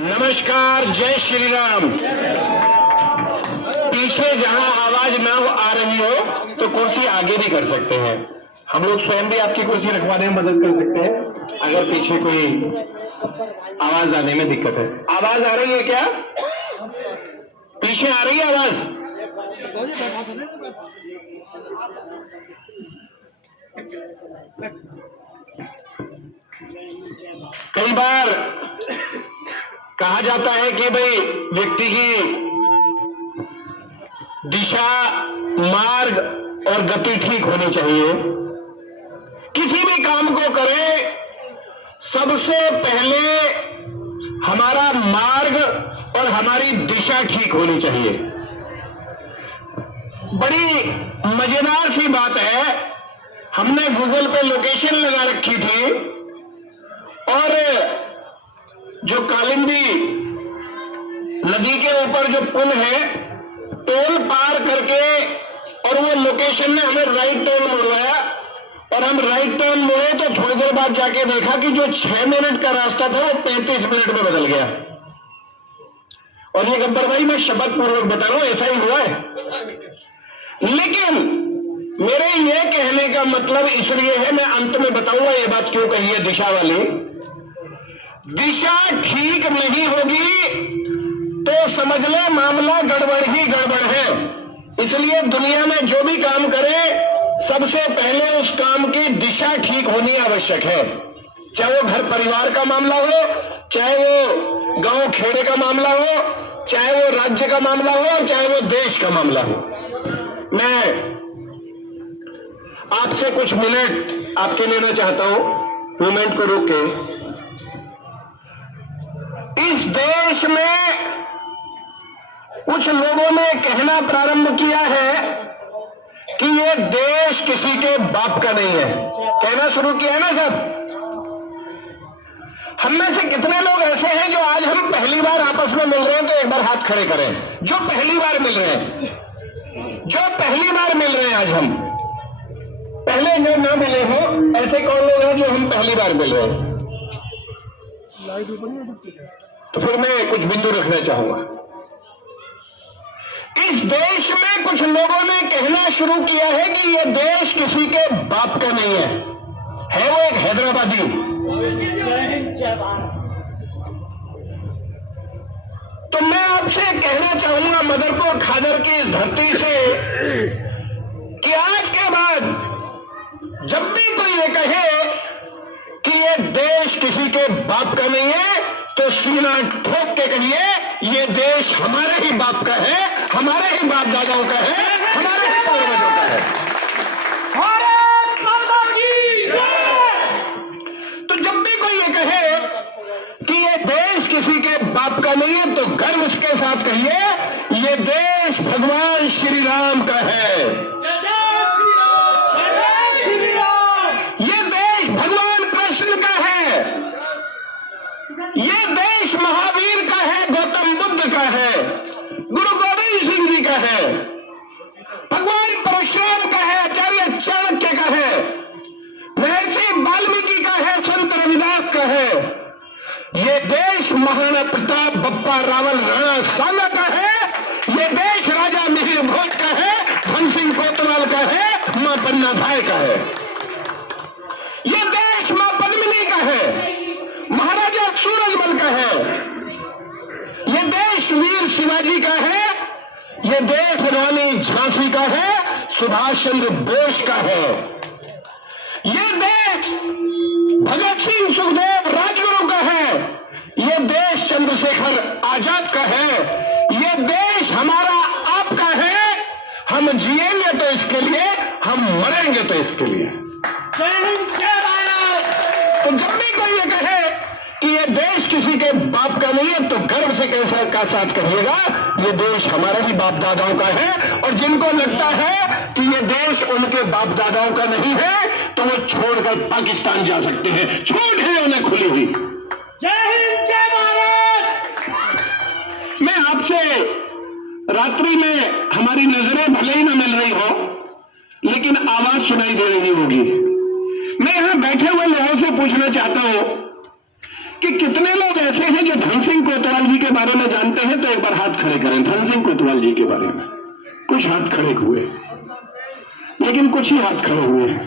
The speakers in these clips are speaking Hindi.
नमस्कार, जय श्री राम। पीछे जहां आवाज ना आ रही हो तो कुर्सी आगे भी कर सकते हैं। हम लोग स्वयं भी आपकी कुर्सी रखवाने में मदद कर सकते हैं अगर पीछे कोई आवाज आने में दिक्कत है। आवाज आ रही है क्या? पीछे आ रही है आवाज? कई बार कहा जाता है कि भाई व्यक्ति की दिशा, मार्ग और गति ठीक होनी चाहिए। किसी भी काम को करें, सबसे पहले हमारा मार्ग और हमारी दिशा ठीक होनी चाहिए। बड़ी मजेदार सी बात है, हमने गूगल पे लोकेशन लगा रखी थी और जो कालिंदी नदी के ऊपर जो पुल है, टोल पार करके और वो लोकेशन ने हमें राइट टर्न मोड़वाया और हम राइट टर्न मोड़े तो थोड़ी देर बाद जाके देखा कि जो 6 मिनट का रास्ता था वो 35 मिनट में बदल गया। और ये गब्बर भाई मैं शपथ पूर्वक बता रहा हूं, ऐसा ही हुआ है। लेकिन मेरे ये कहने का मतलब इसलिए है, मैं अंत में बताऊंगा ये बात क्यों कही है दिशा वाली। दिशा ठीक नहीं होगी तो समझ ले मामला गड़बड़ ही गड़बड़ है। इसलिए दुनिया में जो भी काम करे, सबसे पहले उस काम की दिशा ठीक होनी आवश्यक है। चाहे वो घर परिवार का मामला हो, चाहे वो गांव खेड़े का मामला हो, चाहे वो राज्य का मामला हो, चाहे वो देश का मामला हो। मैं आपसे कुछ मिनट आपके लेना चाहता हूं, मोमेंट को रोक के। इस देश में कुछ लोगों ने कहना प्रारंभ किया है कि ये देश किसी के बाप का नहीं है। कहना शुरू किया है ना सब। हम में से कितने लोग ऐसे हैं जो आज हम पहली बार आपस में मिल रहे हैं? तो एक बार हाथ खड़े करें जो पहली बार मिल रहे हैं, जो पहली बार मिल रहे हैं। आज हम पहले जो ना मिले हो, ऐसे कौन लोग हैं जो हम पहली बार मिल रहे हैं? तो फिर मैं कुछ बिंदु रखना चाहूंगा। इस देश में कुछ लोगों ने कहना शुरू किया है कि यह देश किसी के बाप का नहीं है वो एक हैदराबादी। तो मैं आपसे कहना चाहूंगा मदरपुर खादर की इस धरती से कि आज के बाद जब भी कोई ये कहे कि ये देश किसी के बाप का नहीं है, तो सीना ठोक के कहिए ये देश हमारे ही बाप का है, हमारे ही बाप दादाओं का है, हमारे ही पूर्वजों का है। भारत माता की जय। तो जब भी कोई ये कहे कि ये देश किसी के बाप का नहीं है, तो गर्व के साथ कहिए ये देश भगवान श्री राम का है। ये देश महावीर का है, गौतम बुद्ध का है, गुरु गोविंद सिंह जी का है, भगवान परशुराम का है, आचार्य चाणक्य का है, महर्षि वाल्मीकि का है, संत रविदास का है। ये देश महाराणा प्रताप, बप्पा रावल, राणा साला का है। ये देश राजा मिहिर भोज का है, धन सिंह कोतवाल का है, मां पन्ना भाई का है। ये देश मां पद्मिनी का है, महाराजा सूरजमल का है। ये देश वीर शिवाजी का है। ये देश रानी झांसी का है, सुभाष चंद्र बोस का है। ये देश भगत सिंह, सुखदेव, राजगुरु का है। ये देश चंद्रशेखर आजाद का है। ये देश हमारा आपका है। हम जिएंगे तो इसके लिए, हम मरेंगे तो इसके लिए। तो जब भी कोई ये कहे कि ये देश किसी के बाप का नहीं है, तो गर्व से कैसा का साथ कहिएगा ये देश हमारे ही बाप दादाओं का है। और जिनको लगता है कि ये देश उनके बाप दादाओं का नहीं है, तो वो छोड़कर पाकिस्तान जा सकते हैं। छूट है उन्हें खुली हुई। जय हिंद, जय भारत। मैं आपसे रात्रि में हमारी नजरें भले ही ना मिल रही हो, लेकिन आवाज सुनाई दे रही होगी। मैं यहां बैठे हुए लोगों से पूछना चाहता हूं कि कितने लोग ऐसे हैं जो धन सिंह कोतवाल जानते हैं तो एक बार हाथ खड़े करें। धन सिंह कोतवाल जी के बारे में कुछ हाथ खड़े हुए, लेकिन कुछ ही हाथ खड़े हुए हैं।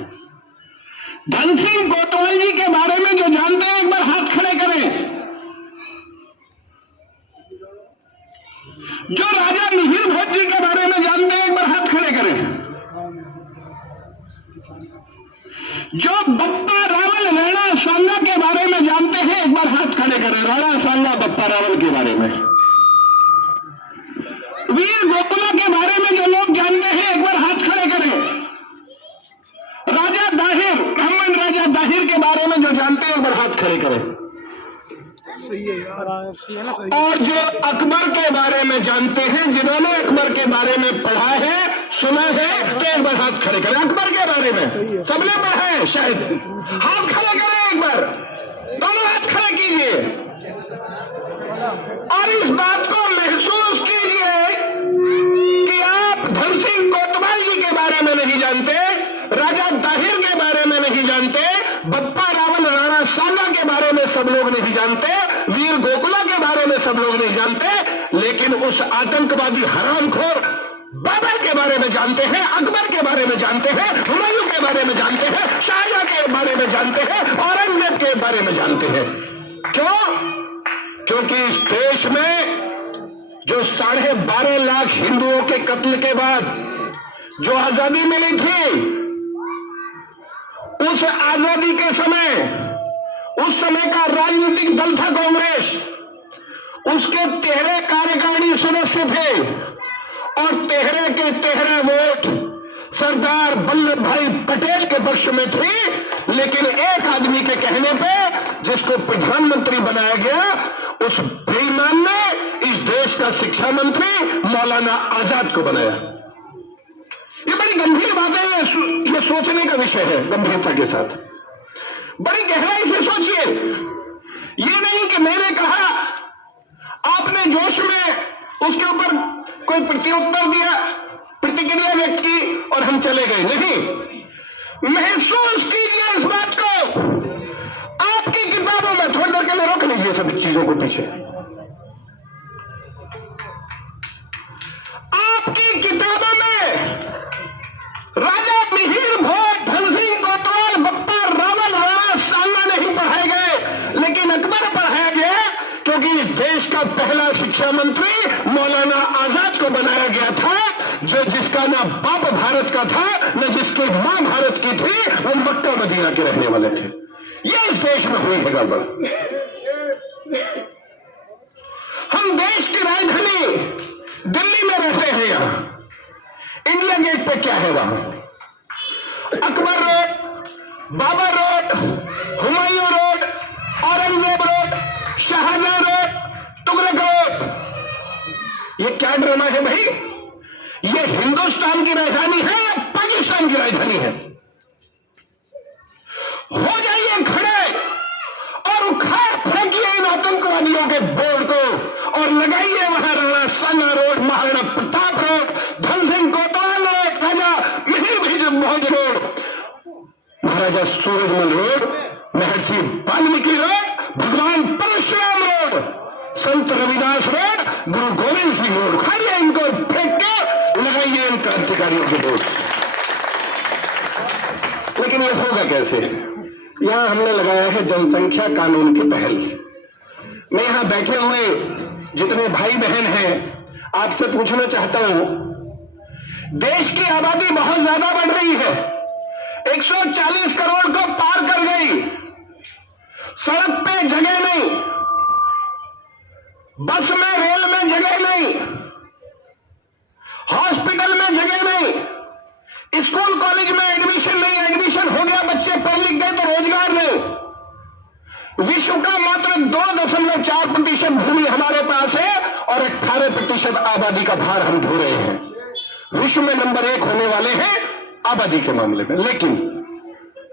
धन सिंह कोतवाल जी के बारे में जो जानते हैं एक बार हाथ खड़े करें। जो राजा मिहिर भोज जी के बारे में जानते हैं एक बार हाथ खड़े करें। जो बप्पा रावल राणा सांगा के बारे में जानते हैं एक बार हाथ खड़े करें। राणा सांगा बप्पा रावल के बारे में, वीर गोकुला के बारे में जो लोग जानते हैं एक बार हाथ खड़े करें। राजा दाहिर, ब्राह्मण राजा दाहिर के बारे में जो जानते हैं एक बार हाथ खड़े करें। और जो अकबर के बारे में जानते हैं, जिन्होंने अकबर के बारे में पढ़ा है, सुना है, तो एक बार हाथ खड़े करें। अकबर के बारे में सबने पढ़ा है शायद, हाथ खड़े करें एक बार, दोनों हाथ खड़े कीजिए और इस बात को महसूस कीजिए कि आप धन सिंह कोतवाल जी के बारे में नहीं जानते, राजा दाहिर के बारे में नहीं जानते, बप्पा रावल राणा सांगा के बारे में सब लोग नहीं जानते, वीर गोकुला के बारे में सब लोग नहीं जानते, लेकिन उस आतंकवादी हरामखोर बाबर के बारे में जानते हैं, अकबर के बारे में जानते हैं, हुमायूं के बारे में जानते हैं, शाहजहां के बारे में जानते हैं, औरंगजेब के बारे में जानते हैं। क्यों? क्योंकि इस देश में जो 12.5 लाख हिंदुओं के कत्ल के बाद जो आजादी मिली थी, उस आजादी के समय उस समय का राजनीतिक दल था कांग्रेस, उसके 13 कार्यकारिणी सदस्य थे और 13 के 13 वोट सरदार वल्लभ भाई पटेल के पक्ष में थे। लेकिन एक आदमी के कहने पे, जिसको प्रधानमंत्री बनाया गया, उस बेईमान ने इस देश का शिक्षा मंत्री मौलाना आजाद को बनाया। ये बड़ी गंभीर बात है, ये सोचने का विषय है। गंभीरता के साथ बड़ी गहराई से सोचिए। ये नहीं कि मैंने कहा, आपने जोश में उसके ऊपर कोई प्रत्युत्तर दिया, प्रतिक्रिया व्यक्त की और हम चले गए। नहीं, महसूस कीजिए इस बात को। आपकी किताबों में, थोड़ी देर के लिए रोक लीजिए सभी चीजों को पीछे, आपकी किताबों में राजा मिहिर भोज, धन सिंह कोतवाल, बप्पा रावल राणा सांगा नहीं पढ़ाए गए, लेकिन अकबर पढ़ाया गया, क्योंकि इस देश का पहला शिक्षा मंत्री मौलाना आजाद को बनाया गया था, जो जिसका ना बाप भारत का था, न जिसकी मां भारत की थी, वो मक्का मदीना के रहने वाले थे। ये इस देश में हुई है गड़बड़। हम देश की राजधानी दिल्ली में रहते हैं। यहां इंडिया गेट पे क्या है? वहां Akbar road, Babar road, Humayun road, Aurangzeb road, Shahjahan road, Tughlaq road. ये क्या ड्रामा है भाई? ये हिंदुस्तान की राजधानी है या पाकिस्तान की राजधानी है? हो जाइए खड़े और उखाड़ फेंकिए इन आतंकवादियों के बोर्ड को और लगाइए वहां राणा सांगा रोड, महाराणा प्रताप रोड, धन सिंह कोतवाल रोड, राजा मिहिर भोज रोड, महाराजा सूरजमल रोड, महर्षि वाल्मीकि रोड, भगवान परशुराम रोड, संत रविदास रोड, गुरु गोविंद सिंह रोड। खाइए इनको, फेंक के लगाइए इन क्रांतिकारियों के बोर्ड। लेकिन ये होगा कैसे? यहां हमने लगाया है जनसंख्या कानून की पहल। मैं यहां बैठे हुए जितने भाई बहन हैं, आपसे पूछना चाहता हूं, देश की आबादी बहुत ज्यादा बढ़ रही है, 140 करोड़ को पार कर गई। सड़क पे जगह नहीं, बस में, रेल में जगह नहीं, हॉस्पिटल में जगह नहीं, स्कूल कॉलेज में एडमिशन नहीं, एडमिशन हो गया, बच्चे पढ़ लिख गए तो रोजगार नहीं। विश्व का मात्र 2.4% भूमि हमारे पास है और 18% आबादी का भार हम ढो रहे हैं। विश्व में नंबर 1 होने वाले हैं आबादी के मामले में। लेकिन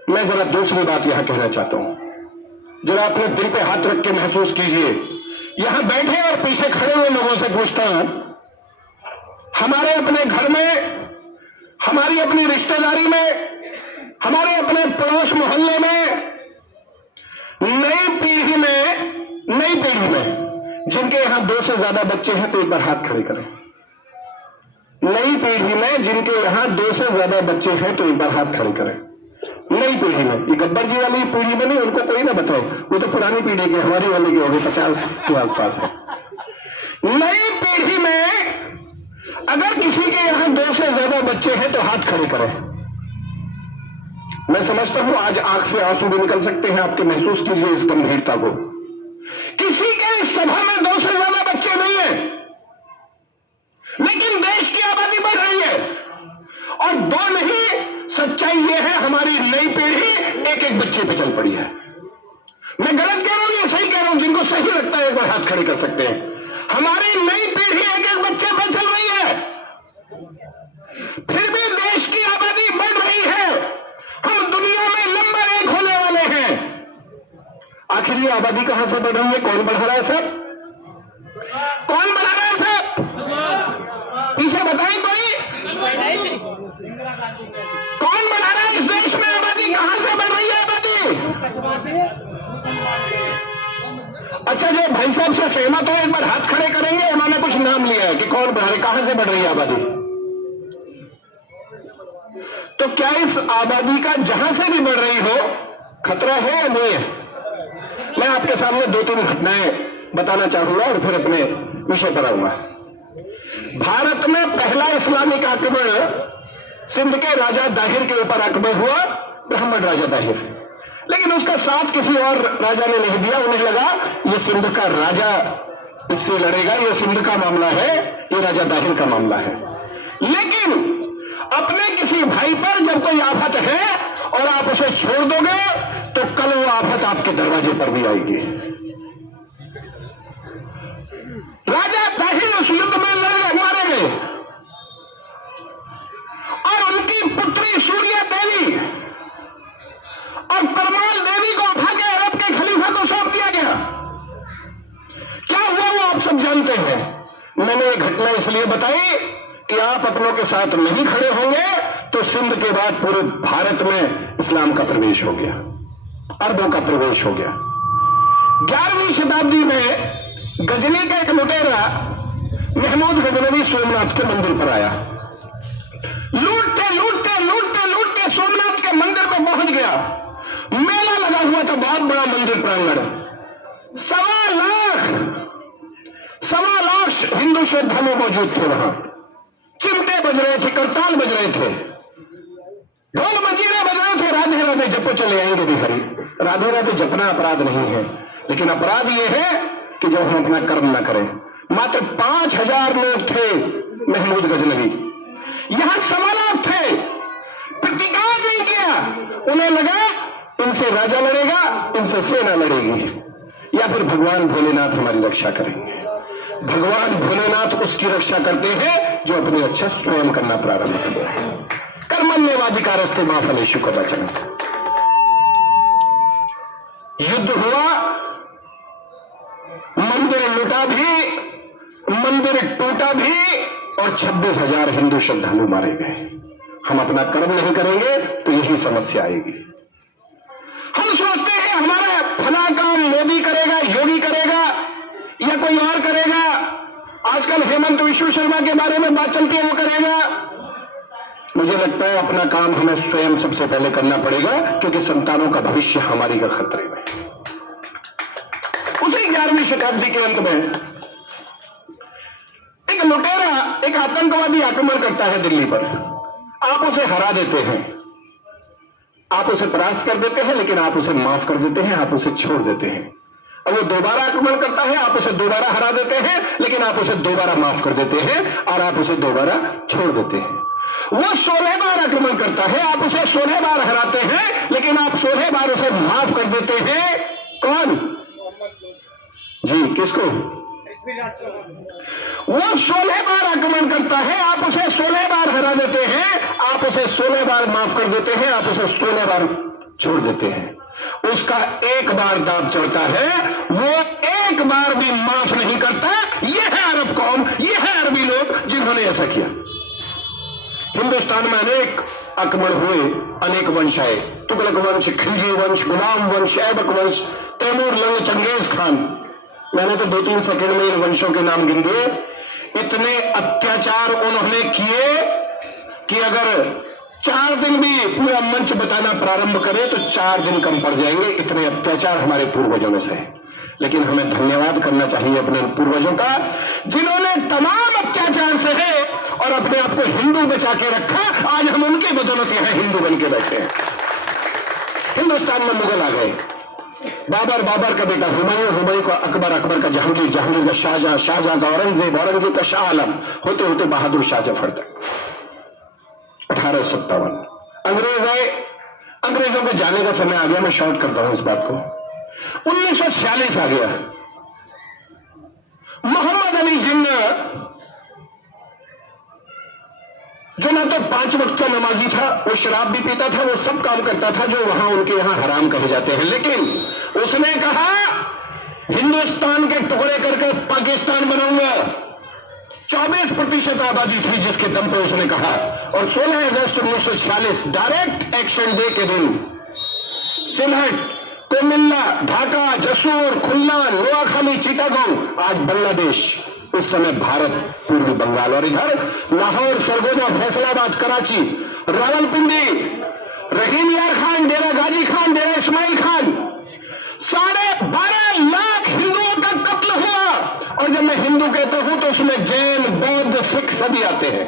मैं जरा दूसरी बात यहां कहना चाहता हूं, जरा अपने दिल पे हाथ रख के महसूस कीजिए। यहां बैठे और पीछे खड़े हुए लोगों से पूछता हूं, हमारे अपने घर में, हमारी अपनी रिश्तेदारी में, हमारे अपने पड़ोस मोहल्ले में, नई पीढ़ी में जिनके यहां 2 से ज्यादा बच्चे हैं तो एक बार हाथ खड़े करें। नई पीढ़ी में जिनके यहां 2 से ज्यादा बच्चे हैं तो एक बार हाथ खड़े करें। नई पीढ़ी में, ये गब्बर जी वाली पीढ़ी में नहीं, उनको कोई ना बताए, वो तो पुरानी पीढ़ी के, हमारी वाले के हो गए 50 के आसपास है। नई पीढ़ी में अगर किसी के यहां 2 से ज्यादा बच्चे हैं तो हाथ खड़े करें। मैं समझता हूं आज आंख से आंसू भी निकल सकते हैं आपके, महसूस कीजिए इस गंभीरता को। किसी के इस सभा में 2 से ज्यादा बच्चे नहीं है, लेकिन देश की आबादी बढ़ रही है। और 2 नहीं, सच्चाई यह है हमारी नई पीढ़ी एक एक बच्चे पे चल पड़ी है। मैं गलत कह रहा हूं या सही कह रहा हूं? जिनको सही लगता है एक बार हाथ खड़े कर सकते हैं। हमारी नई पीढ़ी एक एक बच्चे पे चल रही है, फिर भी देश की आबादी बढ़ रही है। हम दुनिया में नंबर 1 होने वाले हैं। आखिर ये आबादी कहां से बढ़ रही है? कौन बढ़ा रहा है सर? कौन बढ़ा रहा है सर? पीछे बताएं कोई। कौन बढ़ा रहा है इस देश में आबादी? कहां से बढ़ रही है आबादी? अच्छा, जो भाई साहब से सहमत हो एक बार हाथ खड़े करेंगे। उन्होंने कुछ नाम लिया है कि कौन बढ़ा रहे, कहां से बढ़ रही है आबादी। तो क्या इस आबादी का जहां से भी बढ़ रही हो खतरा है या नहीं है? मैं आपके सामने 2-3 घटनाएं बताना चाहूंगा और फिर अपने विषय पर आऊंगा। भारत में पहला इस्लामिक आक्रमण सिंध के राजा दाहिर के ऊपर आक्रमण हुआ, ब्राह्मण राजा दाहिर। लेकिन उसका साथ किसी और राजा ने नहीं दिया। उन्हें लगा ये सिंध का राजा इससे लड़ेगा, ये सिंध का मामला है, ये राजा दाहिर का मामला है। लेकिन अपने किसी भाई पर जब कोई आफत है और आप उसे छोड़ दोगे तो कल वो आफत आपके दरवाजे पर भी आएगी। राजा दाहिर उस युद्ध में मारे गए और उनकी पुत्री सूर्या देवी और परमाल देवी को उठा के अरब के खलीफा को सौंप दिया गया। क्या हुआ वो आप सब जानते हैं। मैंने ये घटना इसलिए बताई कि आप अपनों के साथ नहीं खड़े होंगे तो सिंध के बाद पूरे भारत में इस्लाम का प्रवेश हो गया, अरबों का प्रवेश हो गया। 11वीं शताब्दी में गजनी का एक लुटेरा महमूद गजनवी सोमनाथ के मंदिर पर आया। लूटते लूटते लूटते लूटते सोमनाथ के मंदिर पर पहुंच गया। मेला लगा हुआ था, बहुत बड़ा मंदिर प्रांगण। 1.25 लाख हिंदू श्रद्धालु मौजूद थे वहां। चिमटे बज रहे थे, करताल बज रहे थे, ढोल मजीरे बज रहे थे। राधे राधे जपो चले आएंगे बिहारी। राधे राधे जपना अपराध नहीं है, लेकिन अपराध यह है कि जब हम अपना कर्म ना करें। मात्र 5000 लोग थे महमूद गजनवी, यहां 1.25 लाख थे। प्रतिकार नहीं किया। उन्हें लगा इनसे राजा लड़ेगा, इनसे सेना लड़ेगी, या फिर भगवान भोलेनाथ हमारी रक्षा करेंगे। भगवान भोलेनाथ उसकी रक्षा करते हैं जो अपनी रक्षा स्वयं करना प्रारंभ करते हैं। कर्मण्येवाधिकारस्ते मा फलेषु कदाचन। युद्ध हुआ, मंदिर लूटा भी, मंदिर टूटा भी और 26,000 हिंदू श्रद्धालु मारे गए। हम अपना कर्म नहीं करेंगे तो यही समस्या आएगी। हम सोचते हैं हमारा फला काम मोदी करेगा, योगी करेगा या कोई और करेगा। आजकल हेमंत विश्व शर्मा के बारे में बात चलती है, वो करेगा। मुझे लगता है अपना काम हमें स्वयं सबसे पहले करना पड़ेगा, क्योंकि संतानों का भविष्य हमारी का खतरे में। उसी 11वीं शताब्दी के अंत में एक लुटेरा, एक आतंकवादी आक्रमण करता है दिल्ली पर। आप उसे हरा देते हैं, आप उसे परास्त कर देते हैं, लेकिन आप उसे माफ कर देते हैं, आप उसे छोड़ देते हैं। और वो दोबारा आक्रमण करता है, आप उसे दोबारा हरा देते हैं, लेकिन आप उसे दोबारा माफ कर देते हैं और आप उसे दोबारा छोड़ देते हैं। वो 16 बार आक्रमण करता है, आप उसे 16 बार हराते हैं, लेकिन आप 16 बार उसे माफ कर देते हैं। कौन जी, किसको? वो 16 बार आक्रमण करता है, आप उसे 16 बार हरा देते हैं, आप उसे 16 बार माफ कर देते हैं, आप उसे 16 बार छोड़ देते हैं। उसका एक बार दाब चढ़ता है, वो एक बार भी माफ नहीं करता। यह है अरब कौम, यह है अरबी लोग जिन्होंने ऐसा किया। हिंदुस्तान में अनेक आक्रमण हुए, अनेक वंश आए। तुगलक वंश, खिलजी वंश, गुलाम वंश, ऐबक वंश, तैमूर लंग, चंगेज खान, मैंने तो 2-3 सेकंड में इन वंशों के नाम गिन दिए। इतने अत्याचार उन्होंने किए कि अगर 4 दिन भी पूरा मंच बताना प्रारंभ करे तो 4 दिन कम पड़ जाएंगे। इतने अत्याचार हमारे पूर्वजों में से है। लेकिन हमें धन्यवाद करना चाहिए अपने पूर्वजों का, जिन्होंने तमाम अत्याचार सहे और अपने आप को हिंदू बचा के रखा। आज हम उनकी बदौलत यहां हिंदू बन के बैठे हैं। हिंदुस्तान में मुगल आ गए, बाबर का बेटा हुमायूं का अकबर, अकबर का जहांगीर का शाहजहां का औरंगजेब का शाह आलम, होते होते बहादुर शाह जफर तक 1857। अंग्रेज आए, अंग्रेजों को जाने का समय आ गया। मैं शॉर्ट करता हूं इस बात को। 1946 आ गया। मोहम्मद अली जिन्ना, जो ना तो 5 वक्त का नमाजी था, वो शराब भी पीता था, वो सब काम करता था जो वहां उनके यहां हराम कहे जाते हैं। लेकिन उसने कहा हिंदुस्तान के टुकड़े करके पाकिस्तान बनाऊंगा। 24% आबादी थी जिसके दम पे उसने कहा। और 16 अगस्त 1946 डायरेक्ट एक्शन डे के दिन सिलहट, कोमिल्ला, ढाका, जसूर, खुल्ला, नोआखाली, चिटागोंग, आज बांग्लादेश, उस समय भारत, पूर्वी बंगाल, और इधर लाहौर, सरगोजा, फैसलाबाद, कराची, रावलपिंडी, रहीम यार खान, डेरा गाजी खान, डेरा इस्माइल खान, 12.5 लाख हिंदुओं का कत्ल हुआ। और जब मैं हिंदू कहता हूं तो उसमें जैन, बौद्ध, सिख सभी आते हैं।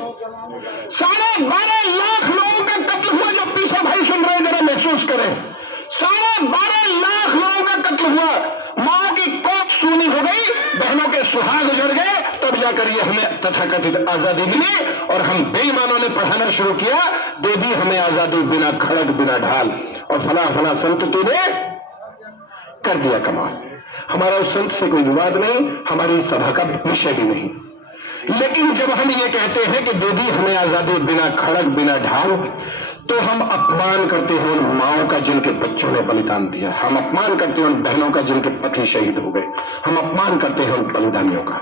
12.5 लाख लोगों का कत्ल हुआ। जो पीछे भाई सुन रहे हैं जरा महसूस करें, 12.5 लाख लोगों का कत्ल हुआ। मां की कोख सूनी हो गई, बहनों के सुहाग उजड़ गए, तब जाकर ये हमें तथाकथित आजादी मिली। और हम बेईमानों ने पढ़ाना शुरू किया, दे दी हमें आजादी बिना खड़ग बिना ढाल, और फला फला संत तूने कर दिया कमाल। हमारा उस संत से कोई विवाद नहीं, हमारी सभा का विषय भी नहीं। लेकिन जब हम ये कहते हैं कि दे दी हमें आजादी बिना खड़ग बिना ढाल, तो हम अपमान करते हैं उन माओं का जिनके बच्चों ने बलिदान दिया। हम अपमान करते हैं उन बहनों का जिनके पति शहीद हो गए। हम अपमान करते हैं उन बलिदानियों का।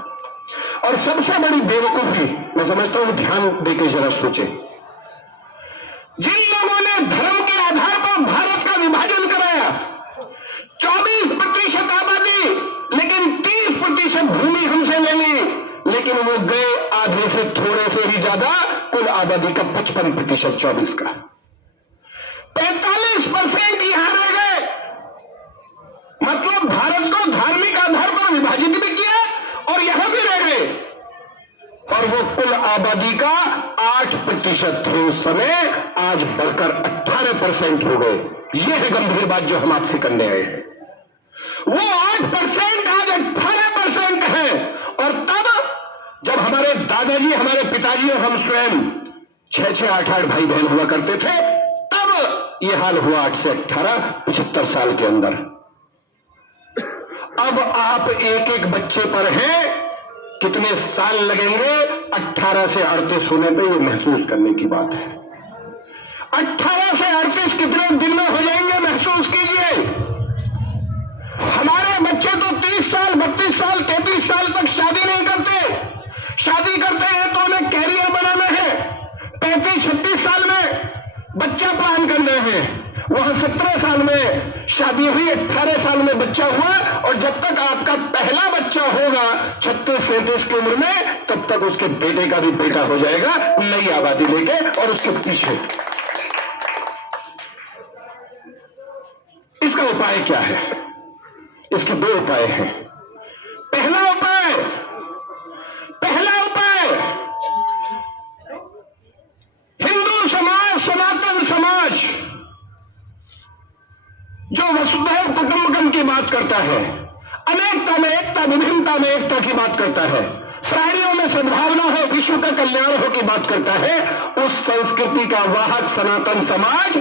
और सबसे बड़ी बेवकूफी, मैं समझता हूं, ध्यान देकर जरा सोचे, जिन लोगों ने धर्म के आधार पर भारत का विभाजन कराया, 24% आबादी, लेकिन 30% भूमि हमसे ले ली। लेकिन वो गए आधे से थोड़े से ही ज्यादा, कुल आबादी का 55%, 24 का 45% यहां रह गए। मतलब भारत को धार्मिक आधार पर विभाजित भी किया और यहां भी रह गए। और वो कुल आबादी का 8% थे उस समय, आज बढ़कर 18% हो गए। ये है गंभीर बात जो हम आपसे करने आए हैं। वो 8% आज 18% है। और तब जब हमारे दादाजी, हमारे पिताजी और हम स्वयं 6-6, 8-8 भाई बहन हुआ करते थे, तब यह हाल हुआ 8 से 18, 75 साल के अंदर। अब आप एक बच्चे पर हैं, कितने साल लगेंगे 18 से 38 होने पे, ये महसूस करने की बात है। 18 से 38 कितने दिन में हो जाएंगे महसूस कीजिए। हमारे बच्चे तो 30 साल, 32 साल, 33 साल तक शादी नहीं करते। शादी करते हैं तो उन्हें कैरियर बनाना है। 35-36 साल में बच्चा प्लान कर रहे हैं। वहां 17 साल में शादी हुई, 18 साल में बच्चा हुआ। और जब तक आपका पहला बच्चा होगा 36-37 की उम्र में, तब तक उसके बेटे का भी बेटा हो जाएगा नई आबादी लेके। और उसके पीछे इसका उपाय क्या है? इसके 2 उपाय हैं। पहला उपाय हिंदू समाज, सनातन समाज, जो वसुधैव कुटुंबकम की बात करता है, अनेकता में एकता, विभिन्नता में एकता की बात करता है, प्राणियों में सद्भावना हो, विश्व का कल्याण हो की बात करता है, उस संस्कृति का वाहक सनातन समाज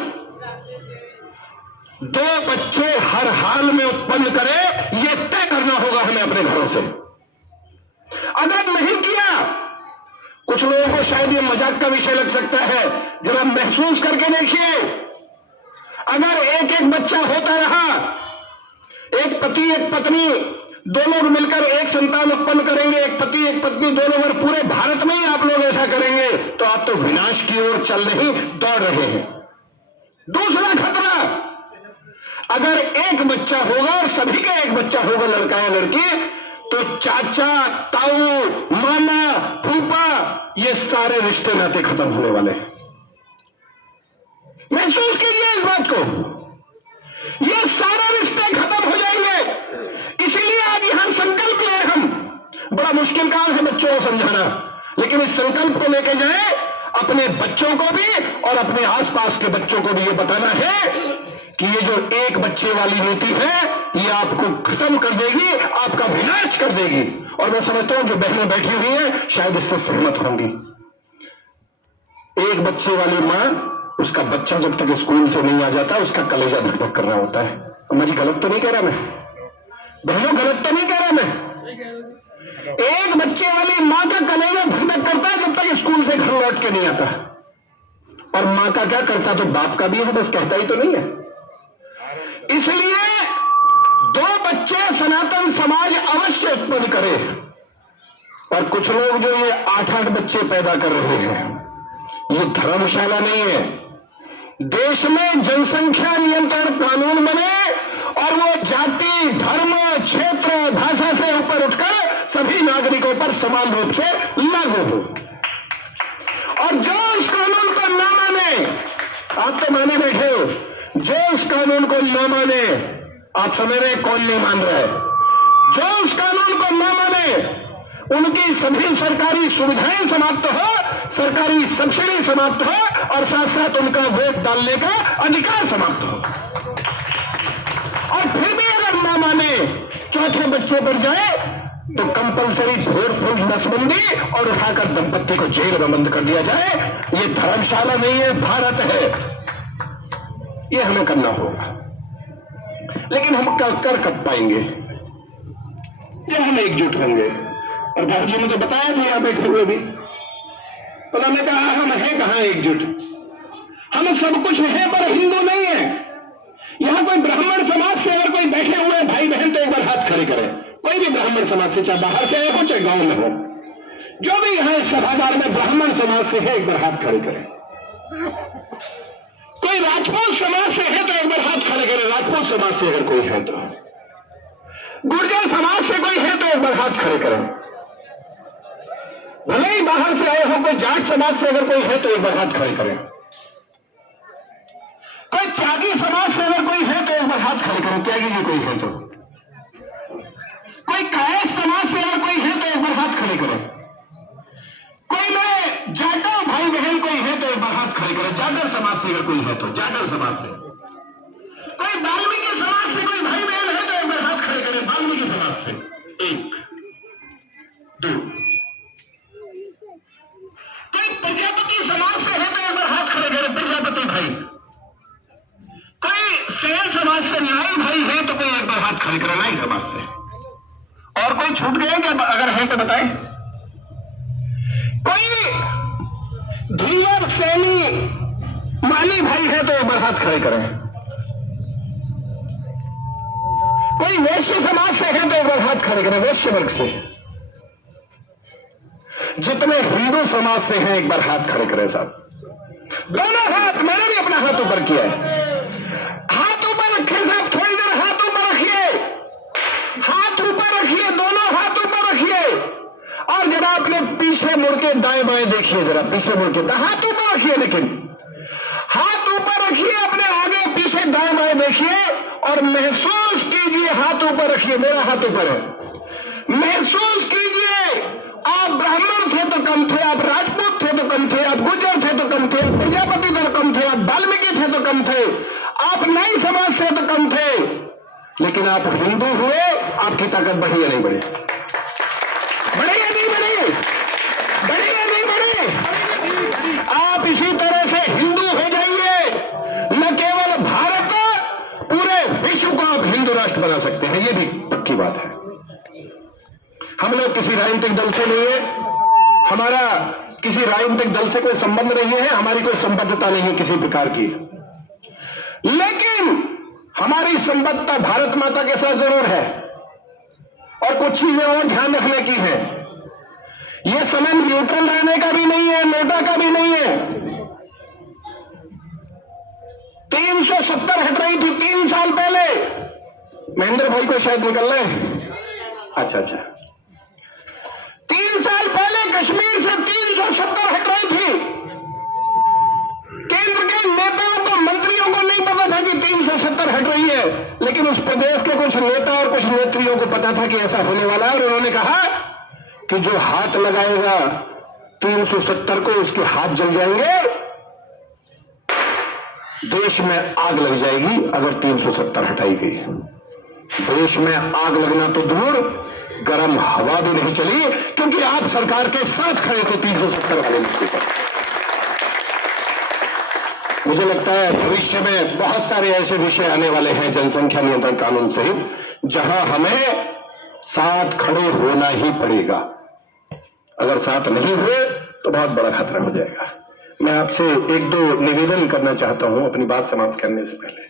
2 बच्चे हर हाल में उत्पन्न करे, यह तय करना होगा हमें अपने घरों से। अगर नहीं किया, कुछ लोगों को शायद ये मजाक का विषय लग सकता है, जरा महसूस करके देखिए, अगर एक बच्चा होता रहा, एक पति एक पत्नी, 2 लोग मिलकर एक संतान उत्पन्न करेंगे, एक पति एक पत्नी, 2 लोग, अगर पूरे भारत में ही आप लोग ऐसा करेंगे तो आप तो विनाश की ओर चल नहीं, दौड़ रहे हैं। दूसरा खतरा, अगर एक बच्चा होगा और सभी का एक बच्चा होगा, लड़का या लड़की, तो चाचा, ताऊ, मामा, फूफा, ये सारे रिश्ते नाते खत्म होने वाले हैं। महसूस कीजिए इस बात को, ये सारे रिश्ते खत्म हो जाएंगे। इसीलिए आज यहां संकल्प ले हम, बड़ा मुश्किल काम है बच्चों को समझाना, लेकिन इस संकल्प को लेके जाए, अपने बच्चों को भी और अपने आसपास के बच्चों को भी ये बताना है कि ये जो एक बच्चे वाली नीति है, ये आपको खत्म कर देगी, आपका विनाश कर देगी। और मैं समझता हूं जो बहनें बैठी हुई हैं शायद इससे सहमत होंगी। एक बच्चे वाली मां, उसका बच्चा जब तक स्कूल से नहीं आ जाता, उसका कलेजा धक धक कर रहा होता है। अम्मा जी गलत तो नहीं कह रहा मैं, बहनों गलत तो नहीं कह रहा मैं। एक बच्चे वाली मां का कलेजा धक धक करता है जब तक स्कूल से घर लौट के नहीं आता। और मां का क्या करता तो बाप का भी है, बस कहता ही तो नहीं है। इसलिए 2 बच्चे सनातन समाज अवश्य उत्पन्न करे। और कुछ लोग जो ये 8-8 बच्चे पैदा कर रहे हैं, ये धर्मशाला नहीं है। देश में जनसंख्या नियंत्रण कानून बने और वो जाति, धर्म, क्षेत्र, भाषा से ऊपर उठकर सभी नागरिकों पर समान रूप से लागू हो। और जो इस कानून को न माने, आप तो माने बैठे हो, जो इस कानून को न माने, आप समझ रहे कौन नहीं मान रहा है, जो उस कानून को न माने, उनकी सभी सरकारी सुविधाएं समाप्त हो, सरकारी सब्सिडी समाप्त हो और साथ साथ उनका वोट डालने का अधिकार समाप्त हो। और फिर भी अगर ना माने, चौथे बच्चे पर जाए तो कंपलसरी भोर नसबंदी और उठाकर दंपत्ति को जेल में बंद कर दिया जाए। ये धर्मशाला नहीं है, भारत है। ये हमें करना होगा, लेकिन हम कर कब पाएंगे? जब हम एकजुट होंगे। और भाजी ने तो बताया था यहां बैठे हुए भी, उन्होंने कहा हम हैं कहां एकजुट, हम सब कुछ हैं पर हिंदू नहीं है। यहां कोई ब्राह्मण समाज से अगर कोई बैठे हुए भाई बहन तो एक बार हाथ खड़े करें। कोई भी ब्राह्मण समाज से, चाहे बाहर से आए हो चाहे गांव में हो, जो भी यहां इस सभागार में ब्राह्मण समाज से है एक बार हाथ खड़े करें। कोई राजपूत समाज से है तो एक बार हाथ खड़े करें, राजपूत समाज से अगर कोई है तो। गुर्जर समाज से कोई है तो एक बार हाथ खड़े करें। भले ही बाहर से आए हो, कोई जाट समाज से अगर कोई है तो एक बार हाथ खड़े करें। कोई त्यागी समाज से अगर कोई है तो एक बार हाथ खड़े करें, त्यागी जी कोई है तो। कोई कायस्थ समाज से अगर कोई है तो एक बार हाथ खड़े करें। कोई में जाटो भाई बहन कोई है तो एक बार हाथ खड़े करें। जाटर समाज से अगर कोई है तो, जाटर समाज से। कोई वाल्मीकि समाज से कोई भाई बहन है तो एक बार हाथ खड़े करें, वाल्मीकि समाज से। 1 2। कोई प्रजापति समाज से है तो एक बार हाथ खड़े करें, प्रजापति भाई। कोई सेन समाज से नाई भाई है तो कोई एक बार हाथ खड़े करें, नाई समाज से। और कोई छूट गए क्या अगर है तो बताएं? कोई धीवर सैनी माली भाई है तो एक बार हाथ खड़े करें। कोई वैश्य समाज से है तो एक बार हाथ खड़े करें, वैश्य वर्ग से। जितने हिंदू समाज से हैं एक बार हाथ खड़े करें साहब, दोनों हाथ। मैंने भी अपना हाथ ऊपर किया है। हाथ ऊपर रखे साहब, थोड़ी देर हाथ ऊपर रखिए, हाथ ऊपर रखिए, दोनों हाथ ऊपर रखिए। और जरा अपने पीछे मुड़ के दाएं बाएं देखिए, जरा पीछे मुड़ के हाथ ऊपर रखिए, लेकिन हाथ ऊपर रखिए, अपने आगे पीछे दाएं बाएं देखिए और महसूस कीजिए। हाथ ऊपर रखिए, मेरा हाथ ऊपर है। महसूस कीजिए, आप ब्राह्मण थे तो कम थे, आप राजपूत थे तो कम थे, आप गुर्जर थे तो कम थे, आप प्रजापति थे तो कम थे, आप वाल्मीकि थे तो कम थे, आप नाई समाज से तो कम थे, लेकिन आप हिंदू हुए। आपकी ताकत बढ़ी या नहीं बढ़ी? बढ़ी या नहीं बढ़ी? बढ़ी या नहीं बढ़ी? आप इसी तरह से हिंदू हो जाइए। न केवल भारत, पूरे विश्व को आप हिंदू राष्ट्र बना सकते हैं, यह भी पक्की बात है। हम लोग किसी राजनीतिक दल से नहीं है, हमारा किसी राजनीतिक दल से कोई संबंध नहीं है, हमारी कोई संबद्धता नहीं है किसी प्रकार की, लेकिन हमारी संबद्धता भारत माता के साथ जरूर है। और कुछ चीजें और ध्यान रखने की है। यह समय न्यूट्रल रहने का भी नहीं है, नोटा का भी नहीं है। 370 हट रही थी 3 साल पहले। महेंद्र भाई को शायद निकलना है। अच्छा, लेकिन उस प्रदेश के कुछ नेता और कुछ नेत्रियों को पता था कि ऐसा होने वाला है, और उन्होंने कहा कि जो हाथ लगाएगा 370 को उसके हाथ जल जाएंगे, देश में आग लग जाएगी अगर 370 हटाई गई। देश में आग लगना तो दूर, गर्म हवा भी नहीं चली, क्योंकि आप सरकार के साथ खड़े थे 370 वाले मुद्दे पर। मुझे लगता है भविष्य में बहुत सारे ऐसे विषय आने वाले हैं जनसंख्या नियंत्रण कानून सहित, जहां हमें साथ खड़े होना ही पड़ेगा। अगर साथ नहीं हुए तो बहुत बड़ा खतरा हो जाएगा। मैं आपसे एक दो निवेदन करना चाहता हूं अपनी बात समाप्त करने से पहले।